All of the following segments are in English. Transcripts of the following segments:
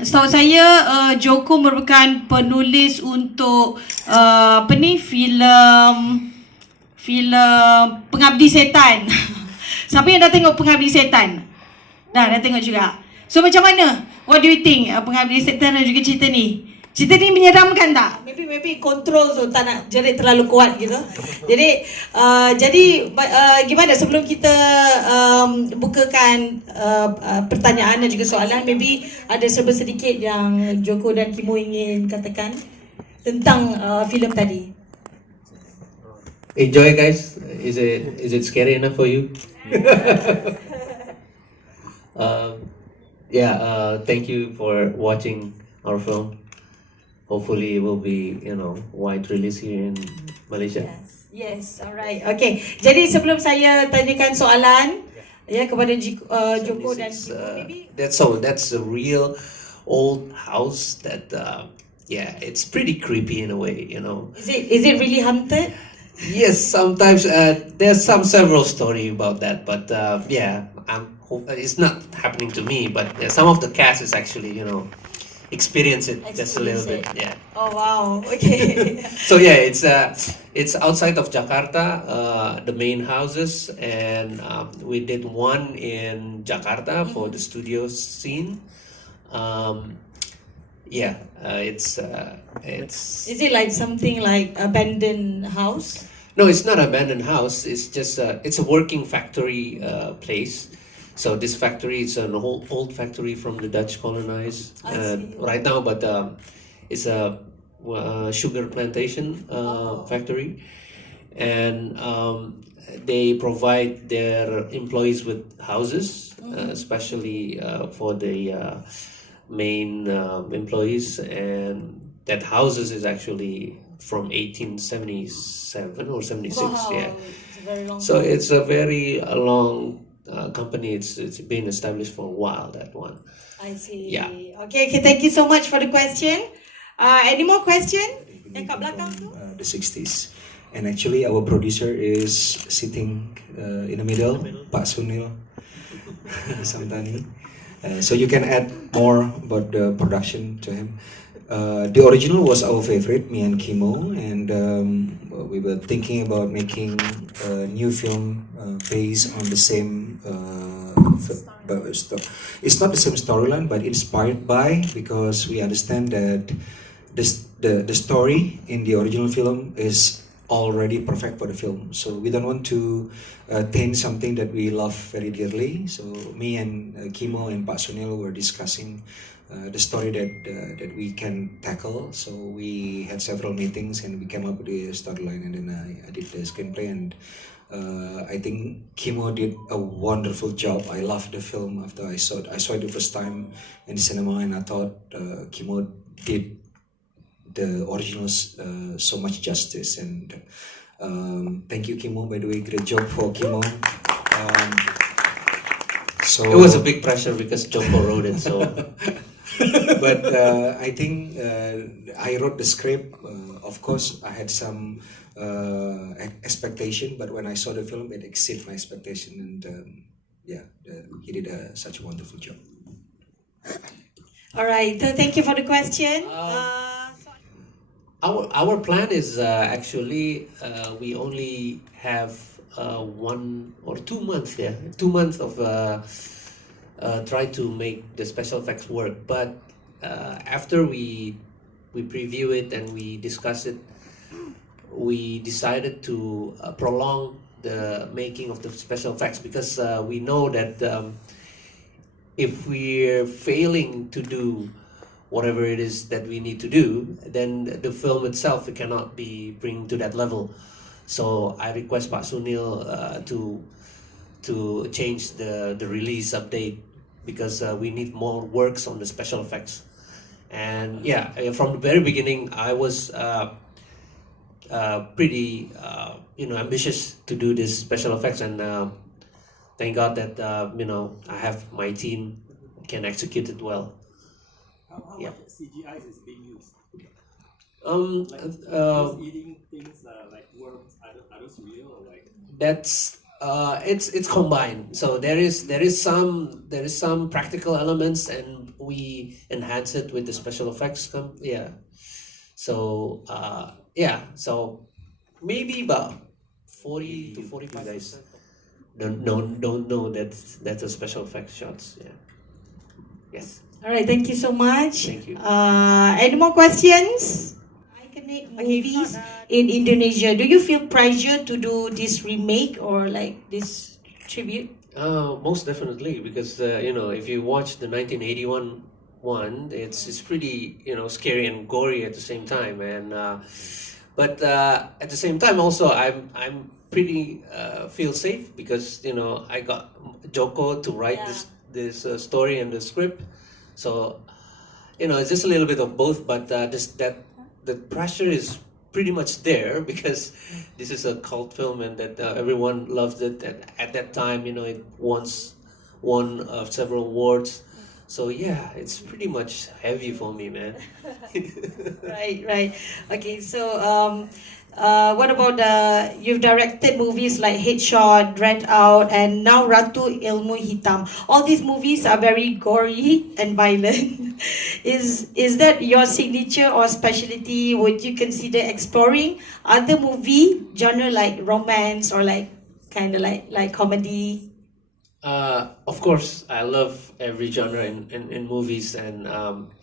setahu saya Joko merupakan penulis untuk filem Pengabdi Setan. Siapa yang dah tengok Pengabdi Setan? Dah tengok juga. So macam mana? What do you think Pengabdi Setan dan juga cerita ni? Cerita ni menyeramkan tak? Maybe kontrol tu tak nak jerit terlalu kuat gitu. Jadi gimana sebelum kita bukakan pertanyaan dan juga soalan, maybe ada serba sedikit yang Joko dan Kimo ingin katakan tentang filem tadi. Enjoy, guys. Is it scary enough for you? Thank you for watching our film. Hopefully it will be, wide release here in Malaysia. Yes, alright. Okay. Jadi sebelum saya tanyakan soalan kepada Joko dan Kimo, maybe that's a real old house that it's pretty creepy in a way, Is it really haunted? Yes, sometimes there's several story about that, but it's not happening to me, but some of the cast is actually, experience it just a little bit. Yeah. Oh wow. Okay. So yeah, it's outside of Jakarta, the main houses, and we did one in Jakarta for the studio scene. It's. Is it like something like abandoned house? No, it's not abandoned house. It's just it's a working factory place. So this factory is an old factory from the Dutch colonized right now, but it's a sugar plantation factory, and they provide their employees with houses, especially for the main employees, and that houses is actually from 1877 or 76. Wow, yeah, it's a very long so it's a very long company. It's been established for a while, that one. I see. Yeah. Okay, thank you so much for the question. Any more question? Yang kat belakang tu? The 60s. And actually our producer is sitting in the middle, Pak Sunil Samtani. So you can add more about the production to him. The original was our favorite, me and Kimo, and we were thinking about making a new film based on the same it's not the same storyline, but inspired by, because we understand that the story in the original film is already perfect for the film. So we don't want to taint something that we love very dearly. So me and Kimo and Pak Sunil were discussing the story that we can tackle. So we had several meetings and we came up with the storyline, and then I did the screenplay, and I think Kimo did a wonderful job. I loved the film after I saw it the first time in the cinema, and I thought Kimo did the originals so much justice. And thank you, Kimo, by the way. Great job for Kimo. So it was a big pressure because Joko wrote it, so but I think I wrote the script. Of course, I had some expectation, but when I saw the film, it exceeded my expectation, and he did such a wonderful job. All right, thank you for the question. Our plan is actually we only have 1 or 2 months. 2 months of try to make the special effects work, but after we preview it and we discuss it, we decided to prolong the making of the special effects, because we know that if we're failing to do whatever it is that we need to do, then the film itself, it cannot be bring to that level. So I request Pak Sunil to change the release update, because we need more works on the special effects. And yeah, from the very beginning, I was pretty ambitious to do this special effects, and thank God that I have my team can execute it well. How much CGI is being used? Eating things like worms, are those real or like? That's It's combined. So there is some practical elements, and we enhance it with the special effects. So so maybe about 40 to 45%. Don't know that's a special effects shots. Yeah. Yes. All right, thank you so much. Thank you. Any more questions? Iconic movies in Indonesia. Do you feel pressure to do this remake or like this tribute? Most definitely, because if you watch the 1981 one, it's pretty scary and gory at the same time, and but at the same time also I'm pretty feel safe because I got Joko to write this story and the script, so it's just a little bit of both, but the pressure is pretty much there because this is a cult film and that everyone loves it, and at that time it won several awards. So yeah, it's pretty much heavy for me, man. Right. Okay, so what about you've directed movies like Headshot, Dreadout, and now Ratu Ilmu Hitam. All these movies are very gory and violent. Is that your signature or specialty? Would you consider exploring other movie genre like romance or like kind of like comedy? Of course, I love every genre in movies, and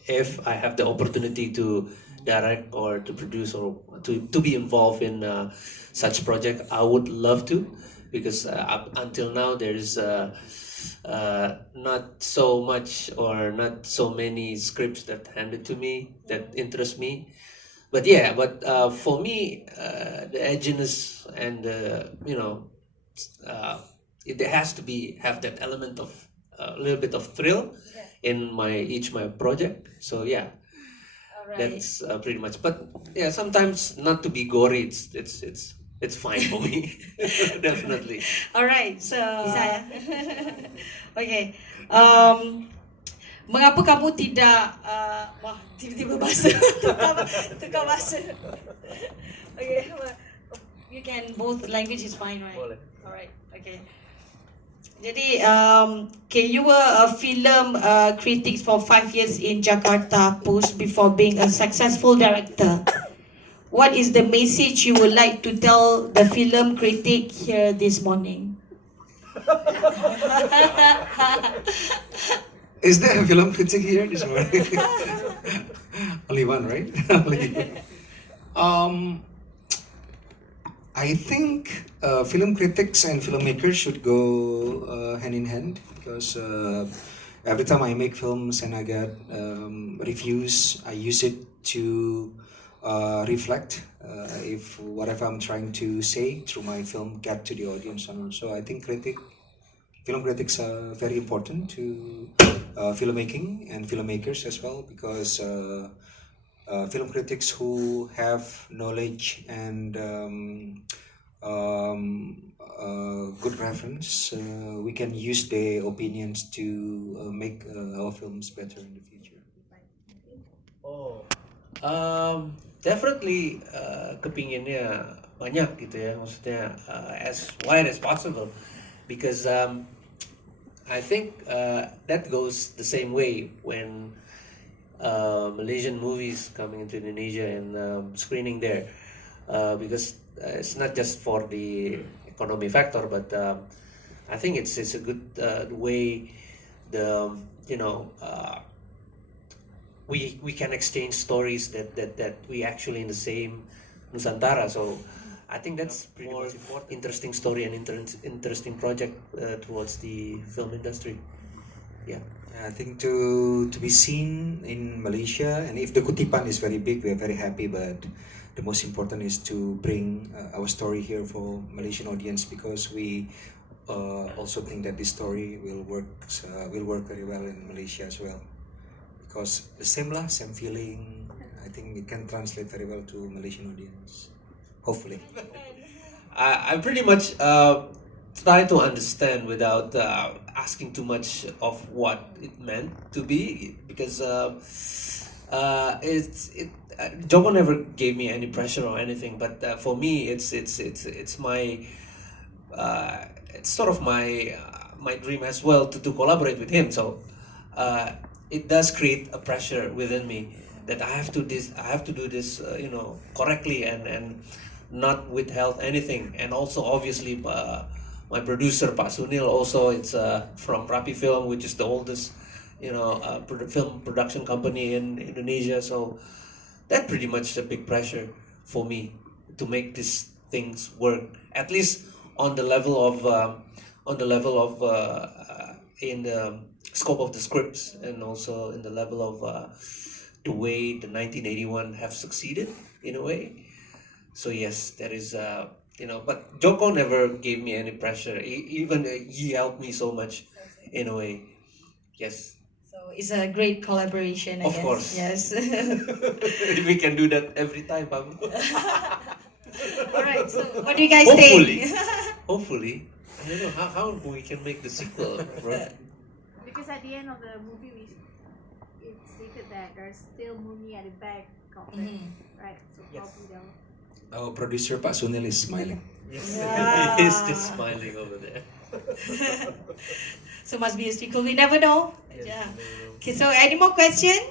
if I have the opportunity to direct or to produce or to be involved in such project, I would love to, because up until now there is not so much or not so many scripts that handed to me that interest me. But for me, the edginess and it has to have that element of a little bit of thrill in my project. So yeah, that's pretty much. But yeah, sometimes not to be gory, it's fine for me. Definitely. All right, so okay. Mengapa kamu tidak wah tiba-tiba bahasa tukar bahasa. Okay, you can both language is fine, right? Boleh. All right, okay. Jadi, you were a film critic for 5 years in Jakarta Post before being a successful director. What is the message you would like to tell the film critic here this morning? Is there a film critic here this morning? Only one, right? I think film critics and filmmakers should go hand in hand, because every time I make films and I get reviews, I use it to reflect if whatever I'm trying to say through my film get to the audience. And also I think film critics are very important to filmmaking and filmmakers as well, because film critics who have knowledge and good reference, we can use their opinions to make our films better in the future. Definitely kepinginnya banyak gitu ya, maksudnya as wide as possible, because I think that goes the same way when Malaysian movies coming into Indonesia and screening there, because it's not just for the economy factor, but I think it's a good way we can exchange stories that we actually in the same Nusantara. So I think that's pretty much important. Interesting story and interesting project towards the film industry. Yeah. I think to be seen in Malaysia, and if the kutipan is very big, we are very happy. But the most important is to bring our story here for Malaysian audience, because we also think that this story will work very well in Malaysia as well. Because the same feeling, I think it can translate very well to Malaysian audience. Hopefully. I pretty much try to understand without asking too much of what it meant to be, because Joko never gave me any pressure or anything. But for me, it's my it's sort of my dream as well to collaborate with him. So it does create a pressure within me that I have to do this correctly and not withheld anything. And also obviously my producer Pak Sunil also, it's from Rapi Films, which is the oldest film production company in Indonesia. So that pretty much a big pressure for me to make these things work, at least on the level of in the scope of the scripts, and also in the level of the way the 1981 have succeeded in a way. So yes, there is but Joko never gave me any pressure. He helped me so much in a way. Yes. So it's a great collaboration, I Of guess. course. Yes. If we can do that every time, Alright, so what do you guys think? Hopefully. I don't know how we can make the sequel, bro. Because at the end of the movie, it stated that there's still Mumi at the back coffin, right? So probably they'll. Our producer Pak Sunil is smiling. Yes. Yeah. He's just smiling over there. So must be a sequel. We never know. Yes, Yeah. no. Okay, so any more questions?